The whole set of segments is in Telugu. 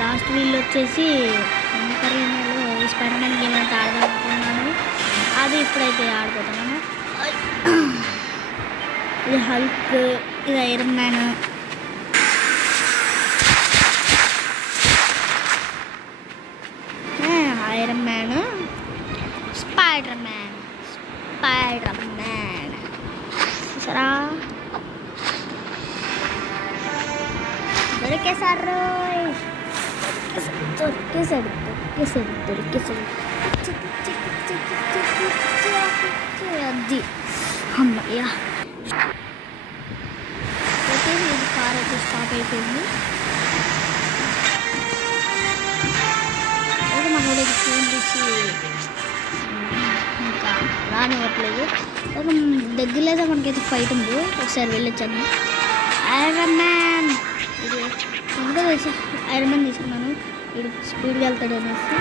లాస్ట్ వీళ్ళు వచ్చేసి కరీనాలో స్పైడర్ మ్యాన్ గేమ్ అయితే ఆడదాం అనుకున్నాను. అది ఇప్పుడైతే ఆడిపోతున్నాను. ఇది హల్క్, ఇది iron man, iron man, spider man చూసారా దొరికేసారు. అది అమ్మయ్యా. అయితే ఇది కార్ అయితే స్టాప్ అయిపోయింది. అయితే మా కూడా ఫోన్ చేసి ఇంకా రానివ్వట్లేదు. దగ్గరలో అయితే మనకైతే ఫైట్ ఉంది, ఒకసారి వెళ్ళొచ్చాను. ఐరన్ మ్యాన్ ఇది ఇంకా తెలిసి ఐరన్ మ్యాన్ తీసుకున్నాను. ఇది స్పీడ్గా వెళ్తాడు అనేసి.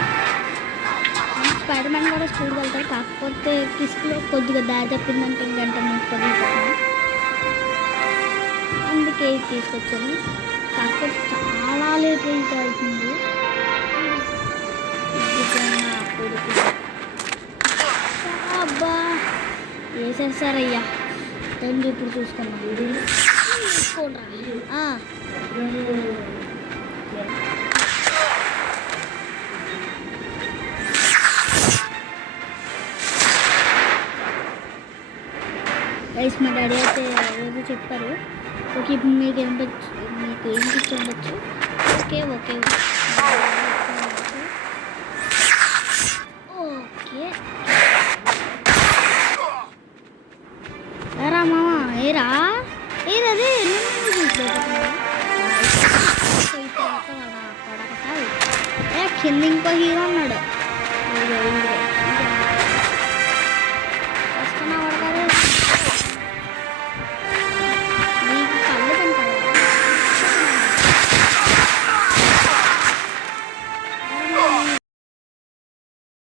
స్పైడర్ మ్యాన్ కూడా స్పీడ్గా వెళ్తాడు, కాకపోతే కిస్క్లో కొద్దిగా దారి తప్పిందంటే గంట మీద పగిలిపోతుంది. అందుకే ఇది తీసుకొచ్చాను. కాకపోతే చాలా లేట్ అయితే అవుతుంది. అబ్బా వేసేస్తారయ్యా. తండ్రి ఇప్పుడు చూసుకున్నాను. రైస్ మా డాడీ అయితే ఏదో చెప్పారు. ఓకే ఇప్పుడు మీకు ఏం ఉండొచ్చు. ఓకే ఓకే ఏరా మామ ఏరదే కింద ఇంకో హీరో ఉన్నాడు.